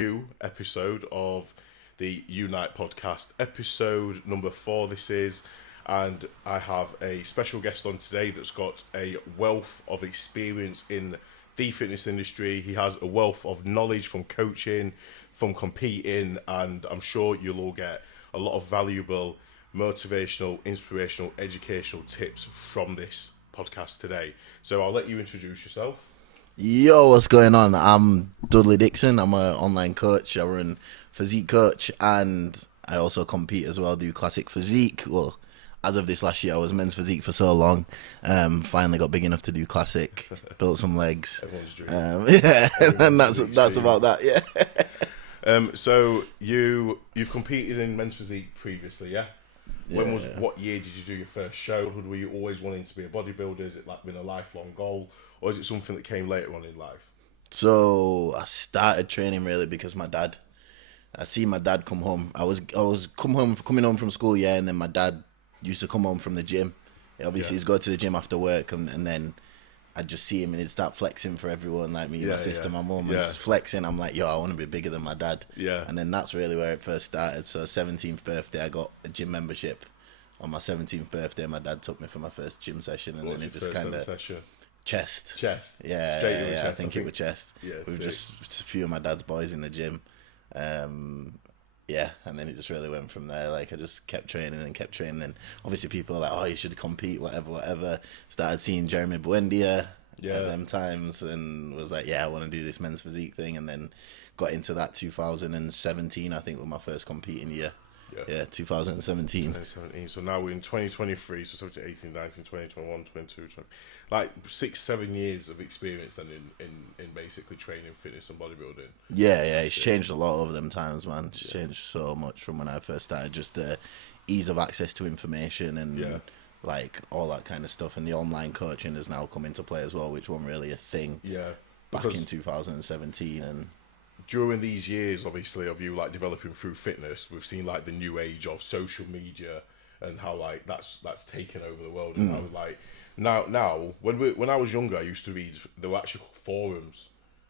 new episode of the Unite podcast, episode number 4 this is, and I have a special guest on today that's got a wealth of experience in the fitness industry. He has a wealth of knowledge from coaching, from competing, and I'm sure you'll all get a lot of valuable, motivational, inspirational, educational tips from this podcast today. So I'll let you introduce yourself. Yo, what's going on? I'm Dudley Dixon. I'm an online coach. I run Physique Coach, and I also compete as well, do classic physique. Well, as of this last year, I was men's physique for so long. Finally got big enough to do classic, built some legs. Everyone's dream. Yeah, and that's about that, yeah. So you've competed in men's physique previously, yeah? What year did you do your first show? Were you always wanting to be a bodybuilder? Is it like been a lifelong goal, or is it something that came later on in life? So I started training really because I see my dad come home. I was coming home from school, yeah, and then my dad used to come home from the gym. Obviously, he'd go to the gym after work, and then I'd just see him and he'd start flexing for everyone, like me, my sister, my mum was flexing. I'm like, yo, I want to be bigger than my dad. Yeah. And then that's really where it first started. So 17th birthday, I got a gym membership. On my 17th birthday, my dad took me for my first gym session, and then it just kind of chest. Yeah, chest, I think it was chest. Yeah, with just a few of my dad's boys in the gym. Yeah, and then it just really went from there. Like, I just kept training, and obviously people are like, oh, you should compete, whatever. Started seeing Jeremy Buendia at them times, and was like, yeah, I want to do this men's physique thing, and then got into that 2017, I think, was my first competing year. Yeah, 2017. 2017. So now we're in 2023, so 17, 18, 19, 20, 21, 22, 20, like 6-7 years of experience then in basically training, fitness and bodybuilding. Yeah, it's changed a lot over them times, man. It's changed so much from when I first started. Just the ease of access to information and like all that kind of stuff. And the online coaching has now come into play as well, which wasn't really a thing back in 2017. And during these years, obviously, of you like developing through fitness, we've seen like the new age of social media and how like that's taken over the world. And how, like now when I was younger, I used to read. There were actually forums.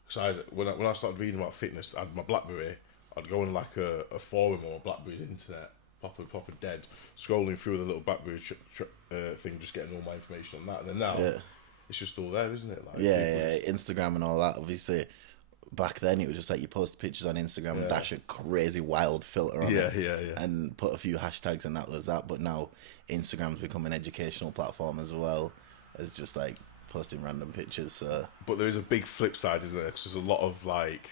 So when I started reading about fitness, I had my BlackBerry. I'd go on like a forum on my BlackBerry's internet, proper dead, scrolling through the little BlackBerry thing, just getting all my information on that. And then now it's just all there, isn't it? Like, Instagram and all that, obviously. Back then, it was just like you post pictures on Instagram and dash a crazy wild filter on it, and put a few hashtags, and that was that. But now Instagram's become an educational platform as well as just like posting random pictures. So. But there is a big flip side, isn't there? Because there's a lot of like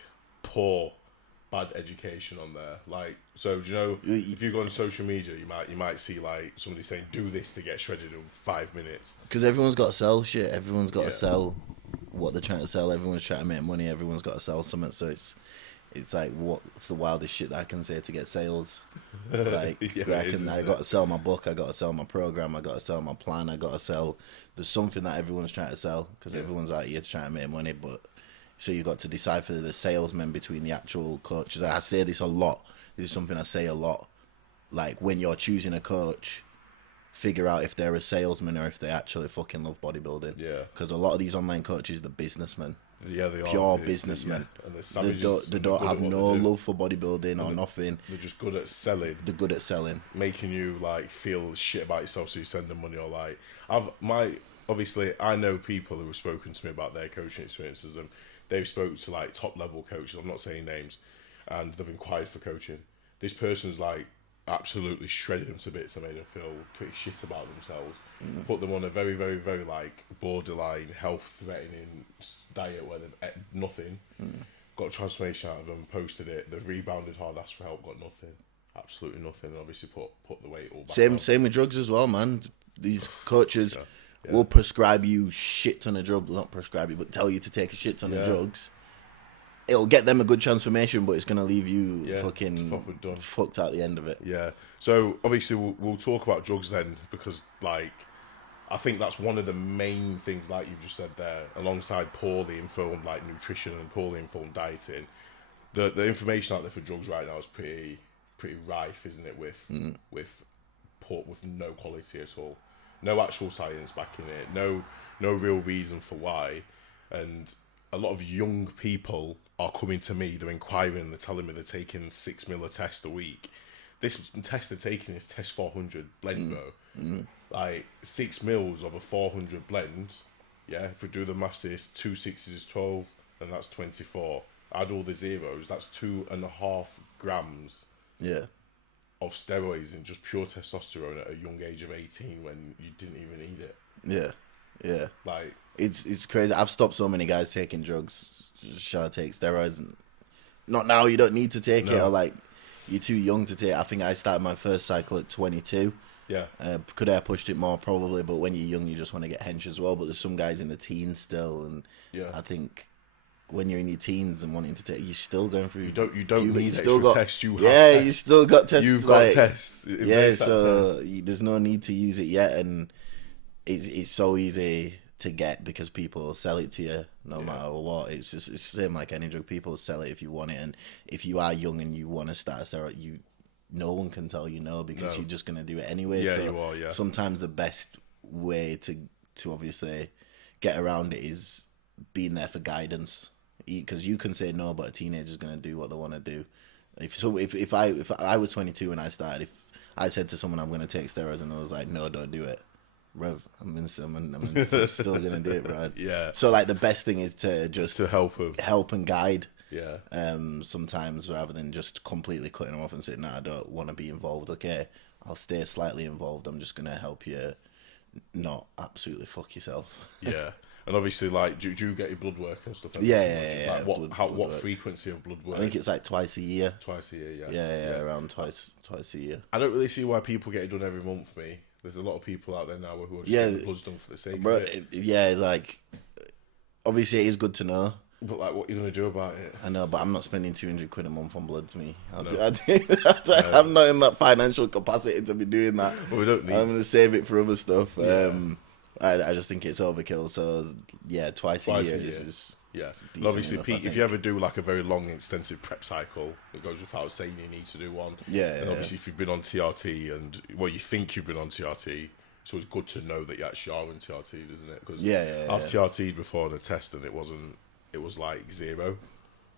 bad education on there. Like, so do you know, if you go on social media, you might see like somebody saying, "Do this to get shredded in 5 minutes." Because everyone's got to sell shit. Everyone's got to sell what they're trying to sell. Everyone's trying to make money. Everyone's got to sell something. So it's like, what's the wildest shit that I can say to get sales? Like, I got to sell my book. I got to sell my program. I got to sell my plan. I got to sell. There's something that everyone's trying to sell because everyone's out here trying to make money. But so you got to decipher the salesman between the actual coaches. I say this a lot. This is something I say a lot. Like, when you're choosing a coach, figure out if they're a salesman or if they actually fucking love bodybuilding. Yeah. Because a lot of these online coaches, they're businessmen. Yeah, they are. Pure businessmen. Yeah. And they don't have no love for bodybuilding or nothing. They're just good at selling. They're good at selling. Making you like feel shit about yourself, so you send them money, or like obviously I know people who have spoken to me about their coaching experiences, and they've spoke to like top level coaches. I'm not saying names, and they've inquired for coaching. This person's like absolutely shredded them to bits and made them feel pretty shit about themselves. Put them on a very, very, very like borderline health threatening diet where they've ate nothing. Got a transformation out of them, posted it, they've rebounded hard, asked for help, got nothing. Absolutely nothing. And obviously put the weight all back. Same with drugs as well, man. These coaches will prescribe you shit ton of drugs, not prescribe you, but tell you to take a shit ton of drugs. It'll get them a good transformation, but it's going to leave you fucking fucked at the end of it. Yeah. So, obviously, we'll talk about drugs then, because, like, I think that's one of the main things, like you've just said there, alongside poorly informed, like, nutrition and poorly informed dieting. The information out there for drugs right now is pretty rife, isn't it, with no quality at all. No actual science backing it. No real reason for why. And a lot of young people are coming to me, they're inquiring, they're telling me they're taking 6 mil a test a week. This test they're taking is test 400 blend, bro. Like 6 mils of a 400 blend. Yeah, if we do the maths, it's 2 6s is 12, and that's 24. Add all the zeros, that's 2.5 grams. Yeah. Of steroids and just pure testosterone at a young age of 18 when you didn't even need it. Yeah. Yeah. Like, it's crazy. I've stopped so many guys taking drugs. Shall I take steroids? And not now. You don't need to take it. Or like, you're too young to take it. I think I started my first cycle at 22. Yeah. Could I have pushed it more? Probably. But when you're young, you just want to get hench as well. But there's some guys in the teens still, and I think when you're in your teens and wanting to take, you're still going through. You don't need still got test. You have test. You still got tests. You've got test. Yeah, so there's no need to use it yet, and it's so easy to get because people sell it to you no matter what. It's the same like any drug. People sell it if you want it, and if you are young and you want to start a steroid, no one can tell you no because you're just gonna do it anyway. Yeah, so you are. Yeah. Sometimes the best way to obviously get around it is being there for guidance. Because you can say no, but a teenager's gonna do what they want to do. If I was 22 and I started, if I said to someone I'm gonna take steroids and I was like, no, don't do it, Rev, I'm still gonna do it, bro. Yeah. So like the best thing is to just help them, help and guide. Yeah. Sometimes rather than just completely cutting them off and saying, no, I don't want to be involved. Okay, I'll stay slightly involved. I'm just gonna help you, not absolutely fuck yourself. Yeah. And obviously, like, do you get your blood work and stuff? Yeah. Like, what frequency of blood work? I think it's like twice a year. Twice a year, yeah. Yeah, around twice a year. I don't really see why people get it done every month. For me, there's a lot of people out there now who are just getting bloods done for the sake of it. Yeah, like, obviously it is good to know. But like, what are you gonna do about it? I know, but I'm not spending 200 quid a month on bloods. I'm not in that financial capacity to be doing that. Well, we don't need. I'm gonna save it for other stuff. Yeah. I just think it's overkill. So yeah, twice a year. Is and obviously, Pete, if you ever do like a very long, extensive prep cycle, it goes without saying you need to do one. And obviously, if you've been on TRT and you think you've been on TRT, so it's good to know that you actually are on TRT, isn't it? Because I've TRT'd before on a test and it was like 0.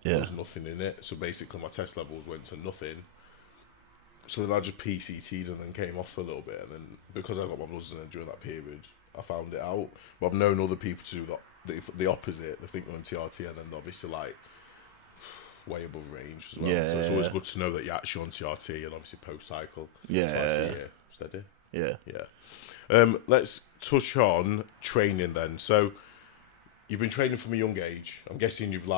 There was nothing in it. So basically, my test levels went to nothing. So then I just PCT'd and then came off for a little bit, and then because I got my bloods and then during that period, I found it out. But I've known other people to do the opposite. They think they're on TRT and then obviously like way above range as well. So it's always good to know that you're actually on TRT and obviously post cycle. Twice a year. Steady. Yeah. Let's touch on training then. So you've been training from a young age. I'm guessing you've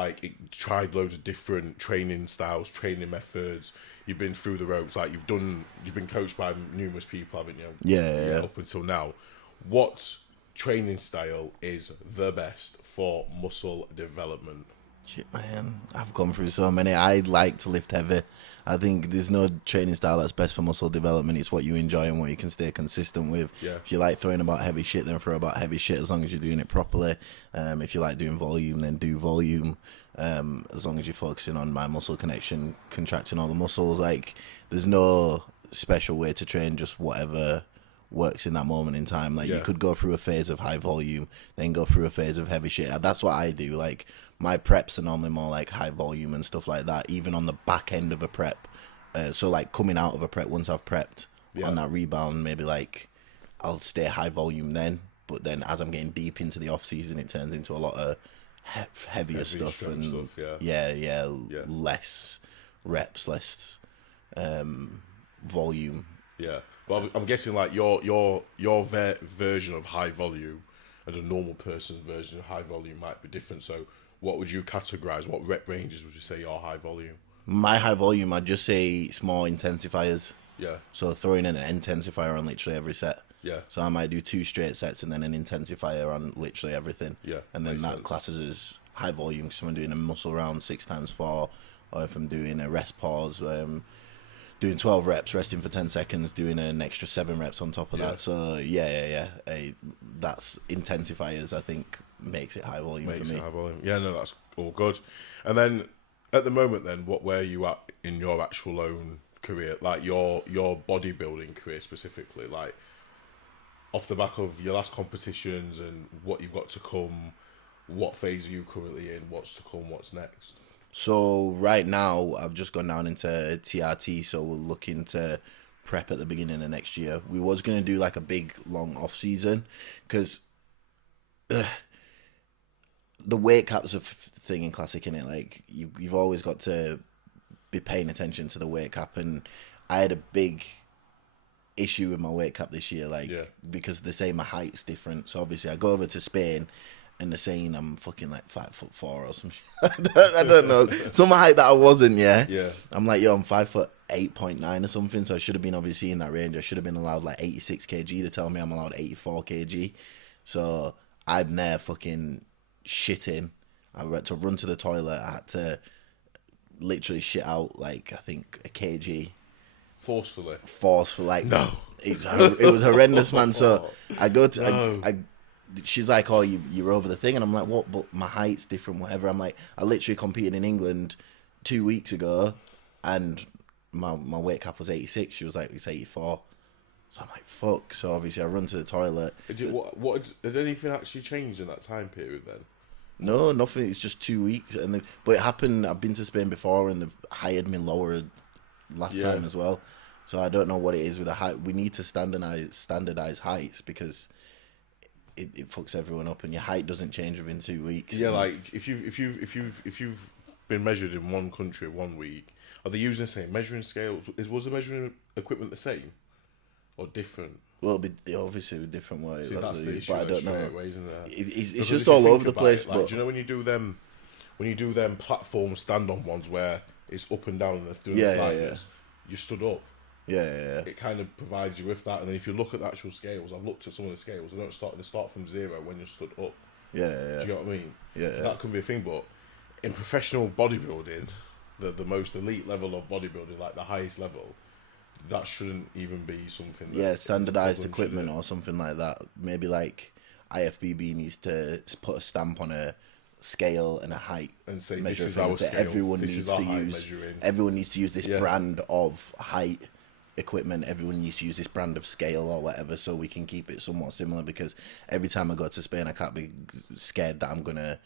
tried loads of different training styles, training methods. You've been through the ropes. Like you've been coached by numerous people, haven't you? Yeah. Up until now. What training style is the best for muscle development? Shit, man. I've gone through so many. I like to lift heavy. I think there's no training style that's best for muscle development. It's what you enjoy and what you can stay consistent with. Yeah. If you like throwing about heavy shit, then throw about heavy shit as long as you're doing it properly. If you like doing volume, then do volume. As long as you're focusing on my muscle connection, contracting all the muscles. Like, there's no special way to train, just whatever works in that moment in time. Like you could go through a phase of high volume, then go through a phase of heavy shit. That's what I do. Like my preps are normally more like high volume and stuff like that, even on the back end of a prep. So like coming out of a prep, once I've prepped on that rebound, maybe like I'll stay high volume then, but then as I'm getting deep into the off season, it turns into a lot of heavier stuff and less reps, less volume. Yeah. But I'm guessing like your version of high volume and a normal person's version of high volume might be different. So what would you categorize? What rep ranges would you say your high volume? My high volume, I'd just say it's more intensifiers. Yeah. So throwing in an intensifier on literally every set. Yeah. So I might do 2 straight sets and then an intensifier on literally everything. Yeah. And then that classes as high volume because I'm doing a muscle round 6x4, or if I'm doing a rest pause where I'm doing 12 reps, resting for 10 seconds, doing an extra 7 reps on top of that. So that's intensifiers. I think makes it high volume for me. High volume. Yeah, no, that's all good. And then at the moment, then where are you at in your actual own career, like your bodybuilding career specifically, like off the back of your last competitions and what you've got to come? what phase are you currently in? What's to come? What's next? So right now, I've just gone down into TRT, so we're looking to prep at the beginning of next year. We was going to do like a big, long off-season, because the weight cap's a thing in Classic, innit? Like, you've always got to be paying attention to the weight cap, and I had a big issue with my weight cap this year, like, because they say my height's different. So obviously I go over to Spain and they're saying I'm fucking like 5'4" or some shit. I don't know. Some height that I wasn't, yeah. I'm like, yo, I'm 5'8.9" or something. So I should have been obviously in that range. I should have been allowed like 86 kg. They tell me I'm allowed 84 kg. So I'm there fucking shitting. I had to run to the toilet. I had to literally shit out like, I think, a kg. Forcefully, like, no. It was horrendous, man. So I go to, she's like, oh, you're over the thing, and I'm like, what? But my height's different, whatever. I'm like, I literally competed in England 2 weeks ago, and my weight cap was 86. She was like, it's 84. So I'm like, fuck. So obviously I run to the toilet. What did anything actually change in that time period then? No, nothing. It's just 2 weeks, but it happened. I've been to Spain before, and they've hired me lower last time as well. So I don't know what it is with the height. We need to standardize heights, because it fucks everyone up, and your height doesn't change within 2 weeks. Yeah, like if you've been measured in one country 1 week, are they using the same measuring scales? Was the measuring equipment the same or different? Well, obviously a different way. See, that's the issue. But I don't know. Away, isn't it? It's just all over the place. Like, do you know when you do them platform stand-on ones where it's up and down and they're doing sliders, you stood up. Yeah. It kind of provides you with that, and then if you look at the actual scales, I've looked at some of the scales. They start from zero when you're stood up. Yeah. Do you know what I mean? Yeah. So that can be a thing, but in professional bodybuilding, the most elite level of bodybuilding, like the highest level, that shouldn't even be something. Standardized equipment or something like that. Maybe like IFBB needs to put a stamp on a scale and a height and say this is our scale. Everyone needs to use this brand of height equipment. Everyone needs to use this brand of scale or whatever, so we can keep it somewhat similar, because every time I go to Spain I can't be scared that I'm gonna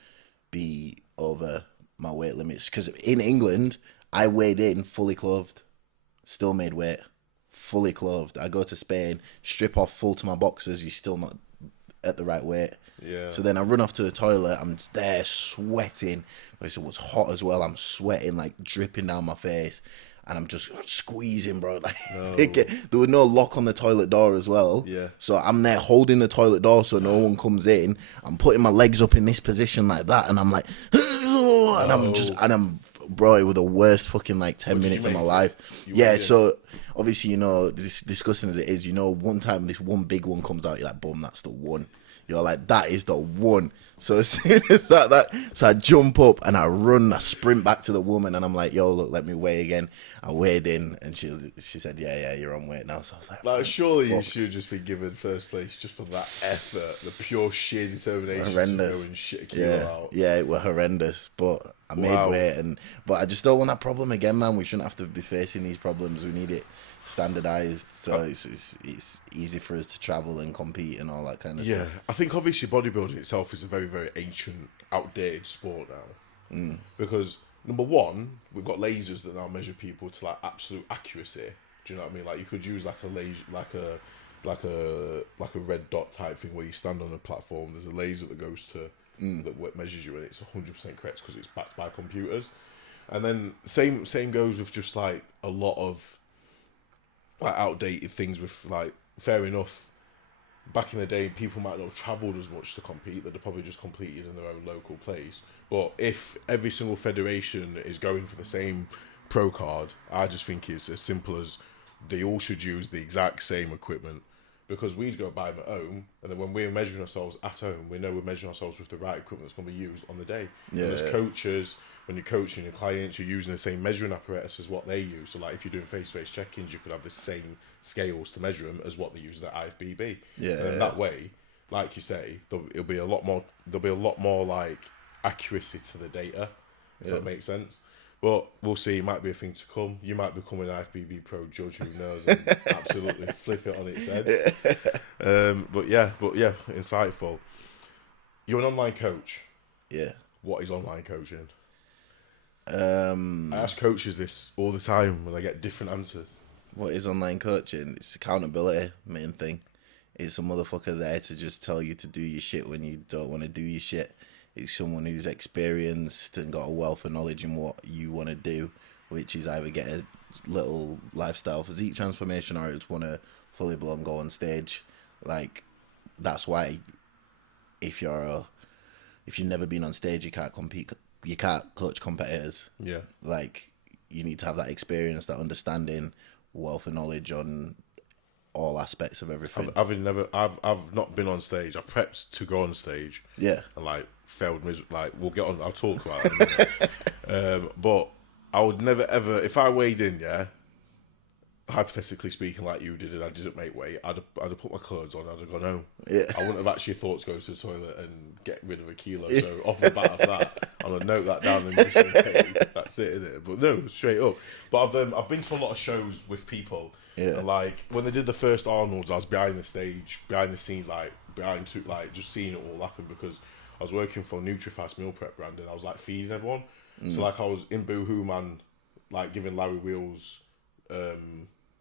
be over my weight limits, because in England I weighed in fully clothed, still made weight, fully clothed. I go to Spain, strip off full to my boxers, you're still not at the right weight. So then I run off to the toilet, I'm there sweating, it was hot as well, I'm sweating like dripping down my face, and I'm just squeezing, bro. Like, there was no lock on the toilet door as well. So I'm there holding the toilet door so no one comes in. I'm putting my legs up in this position like that, and I'm like, and I'm bro, it was the worst fucking like 10 minutes of my life. So obviously, disgusting as it is, one time this one big one comes out, you're like, boom, that's the one. You're like, that is the one. So as soon as so I jump up and I run, I sprint back to the woman, and I'm like, yo, look, let me weigh again. I weighed in, and she said, yeah, you're on weight now. So I was like, surely you should just be given first place just for that effort, the pure sheer determination horrendous. To go and shit a kilo out. Yeah, it was horrendous, but I made weight, but I just don't want that problem again, man. We shouldn't have to be facing these problems. We need it standardized, so it's easy for us to travel and compete and all that kind of stuff. I think obviously bodybuilding itself is a very, very ancient, outdated sport now. Because number one, we've got lasers that now measure people to like absolute accuracy. Do you know what I mean? Like you could use like a laser, like a red dot type thing where you stand on a platform. There's a laser that goes to that measures you, and it's 100% correct because it's backed by computers. And then same goes with just like a lot of like outdated things with like, fair enough, back in the day people might not have travelled as much to compete, that they probably just competed in their own local place. But if every single federation is going for the same pro card, I just think it's as simple as they all should use the exact same equipment, because we'd go buy them at home, and then when we're measuring ourselves at home, we know we're measuring ourselves with the right equipment that's going to be used on the day. And as coaches, when you're coaching your clients, you're using the same measuring apparatus as what they use. So like if you're doing face-to-face check-ins, you could have the same scales to measure them as what they use at IFBB. And then that way, like you say, there'll be a lot more like accuracy to the data, if that makes sense. But we'll see, it might be a thing to come. You might become an IFBB pro judge, who knows, and absolutely flip it on its head. But yeah, insightful. You're an online coach. Yeah. What is online coaching? I ask coaches this all the time when I get different answers. What is online coaching? It's accountability, main thing. It's a motherfucker there to just tell you to do your shit when you don't want to do your shit. It's someone who's experienced and got a wealth of knowledge in what you want to do, which is either get a little lifestyle physique transformation or it's want to fully blown go on stage. Like, that's why if you've never been on stage, you can't compete. You can't coach competitors. Yeah. Like, you need to have that experience, that understanding, wealth of knowledge on all aspects of everything. I've not been on stage. I've prepped to go on stage. Yeah. And like failed like we'll get on. I'll talk about it in a minute. But I would never ever, if I weighed in, yeah, hypothetically speaking, like you did, and I didn't make weight, I'd have put my clothes on. I'd have gone home. Yeah. I wouldn't have actually thought to go to the toilet and get rid of a kilo. So off the bat of that, I'm gonna note that down and just say, that's it, isn't it? But no, straight up. But I've been to a lot of shows with people. Yeah. And like when they did the first Arnold's, I was behind the stage, behind the scenes, like just seeing it all happen because I was working for NutriFast meal prep brand and I was like feeding everyone. So like I was in Boohoo Man, like giving Larry Wheels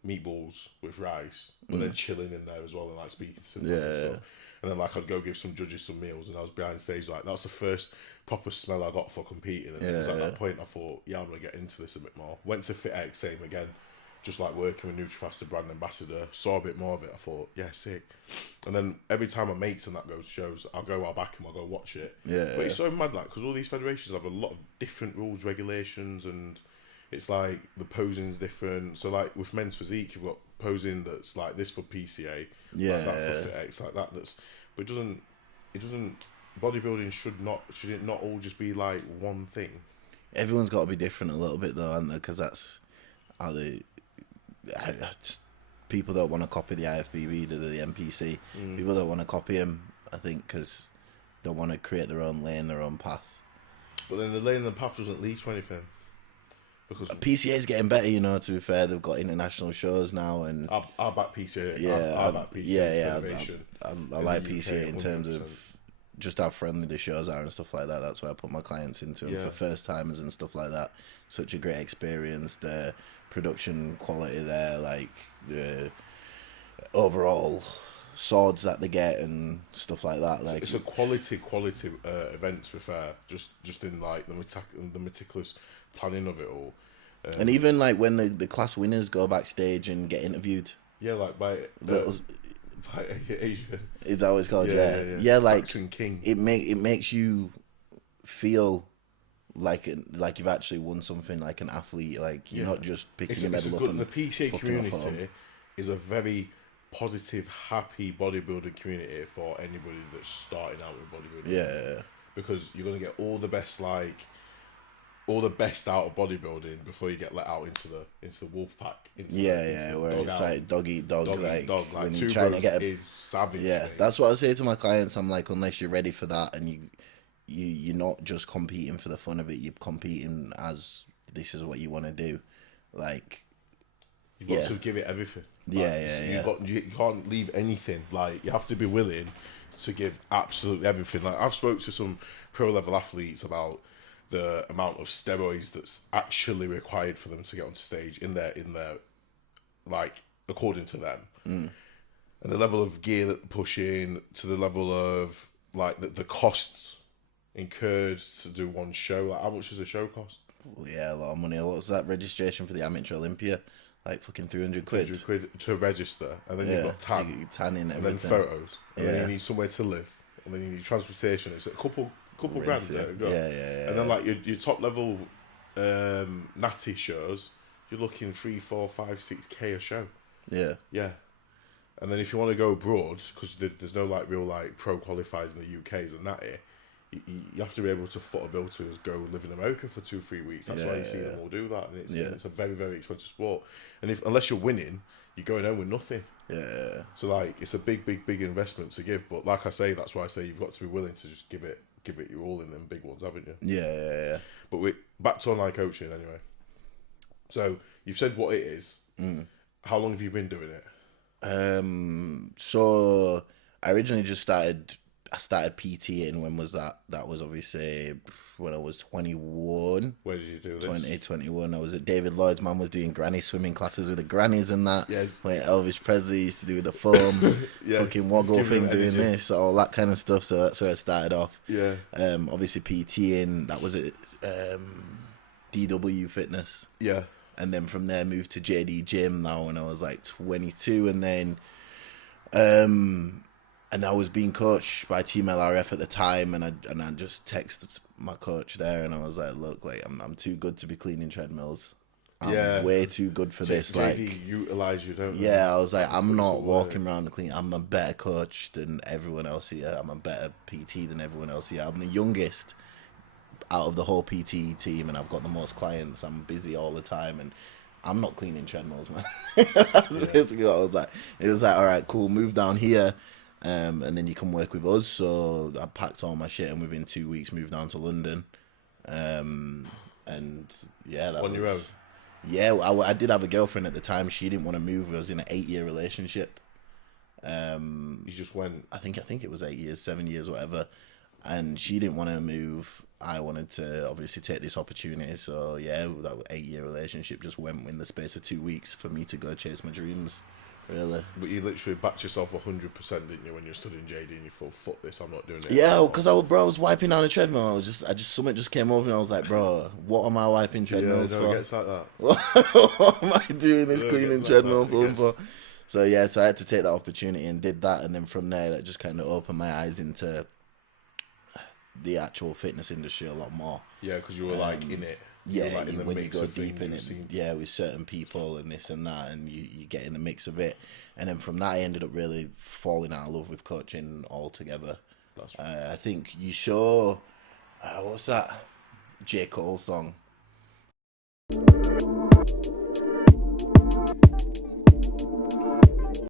meatballs with rice, but then chilling in there as well and like speaking to them and stuff. And then like I'd go give some judges some meals and I was behind stage like that's the first proper smell I got for competing. And it was at that point I thought, yeah, I'm gonna get into this a bit more. Went to FitX, same again. Just like working with NutriFast, the brand ambassador, saw a bit more of it. I thought, yeah, sick. And then every time my mates and that goes shows, I'll go, I'll back him, I'll go watch it. Yeah. But it's so mad, like, because all these federations have a lot of different rules, regulations, and it's like the posing's different. So like with men's physique, you've got posing that's like this for PCA, like that for FitX, like that. But it doesn't. Bodybuilding should it not all just be like one thing? Everyone's got to be different a little bit though, aren't they? Because that's how they. People don't want to copy the IFBB to the NPC. People don't want to copy him, I think, because they want to create their own lane, their own path. But then the lane and the path doesn't lead to anything. Because PCA is getting better, you know. To be fair, they've got international shows now, and I back PCA. Yeah, I back PCA. I like PCA in terms of just how friendly the shows are and stuff like that. That's why I put my clients into them for first timers and stuff like that. Such a great experience. The production quality there, like the overall swords that they get and stuff like that. Like it's a quality event. To be fair, just in like the meticulous planning of it all. And even like when the class winners go backstage and get interviewed. Yeah, like by Asian. It's always called yeah. Like King. It makes you feel like you've actually won something, like an athlete. Like you're not just picking your medal up. And the PCA community is a very positive, happy bodybuilding community for anybody that's starting out with bodybuilding. Yeah. Because you're gonna get all the best out of bodybuilding before you get let out into the wolf pack. Where it's like dog eat dog. Like when you're trying to get is savage. Yeah, mate. That's what I say to my clients. I'm like, unless you're ready for that, and you're not just competing for the fun of it. You're competing as this is what you want to do. Like you've got to give it everything. Like, You can't leave anything. Like you have to be willing to give absolutely everything. Like I've spoke to some pro level athletes about the amount of steroids that's actually required for them to get onto stage in their like according to them, and the level of gear that they're pushing to the level of like the costs incurred to do one show. Like how much does a show cost? Yeah, a lot of money. What's that registration for the amateur Olympia? Like fucking 300 quid. 300 quid to register, and then you've got tanning, and then photos, and then you need somewhere to live, and then you need transportation. It's a couple grand there. And then like your top level natty shows, you're looking 3, 4, 5, 6K a show. Yeah. And then if you want to go abroad, because there's no like real like pro qualifiers in the UK as a natty, you have to be able to foot a bill to go live in America for 2-3 weeks. That's why you see them all do that, and it's a very, very expensive sport. And unless you're winning, you're going home with nothing. Yeah. So like it's a big investment to give. But like I say, that's why I say you've got to be willing to just give it your all in them big ones, haven't you? Yeah. But back to online coaching anyway. So you've said what it is. How long have you been doing it? So I originally just started I started PTing. When was that? That was obviously when I was 21. Where did you do this? 21. I was at David Lloyd's. Mum was doing granny swimming classes with the grannies and that. Yes. Like Elvis Presley used to do the foam, Yes. fucking woggle thing, doing energy. this, all that kind of stuff. So that's where I started off. Yeah. Obviously PTing. That was at DW Fitness. Yeah. And then from there moved to JD Gym now when I was like 22, and then and I was being coached by Team LRF at the time, and I just texted my coach there, and I was like, look, like I'm too good to be cleaning treadmills. I'm way too good for this. JD like utilize you, don't they? Yeah, I was like, I'm not walking around the clean. I'm a better coach than everyone else here. I'm a better PT than everyone else here. I'm the youngest out of the whole PT team, and I've got the most clients. I'm busy all the time, and I'm not cleaning treadmills, man. That's basically what I was like. It was like, all right, cool, move down here, and then you can work with us. So I packed all my shit, and within 2 weeks moved down to London. And yeah, that on your own. Yeah, I did have a girlfriend at the time. She didn't want to move. I was in an 8-year relationship. You just went. I think it was 8 years, 7 years, whatever. And she didn't want to move. I wanted to obviously take this opportunity. So yeah, that 8-year relationship just went in the space of 2 weeks for me to go chase my dreams. Really. But you literally backed yourself 100%, didn't you, when you stood in JD and you thought, fuck this, I'm not doing it. Yeah, because I was wiping down the treadmill. Something just came over and I was like, bro, what am I wiping treadmills for? Yeah, it gets like that. What am I doing this cleaning treadmill for? So yeah, so I had to take that opportunity and did that, and then from there, that just kind of opened my eyes into the actual fitness industry a lot more. Yeah, because you were like in it. Yeah, like in the when you mix go of deep in it, yeah, with certain people and this and that, and you get in the mix of it, and then from that, I ended up really falling out of love with coaching altogether. That's I think you saw, what's that J. Cole song?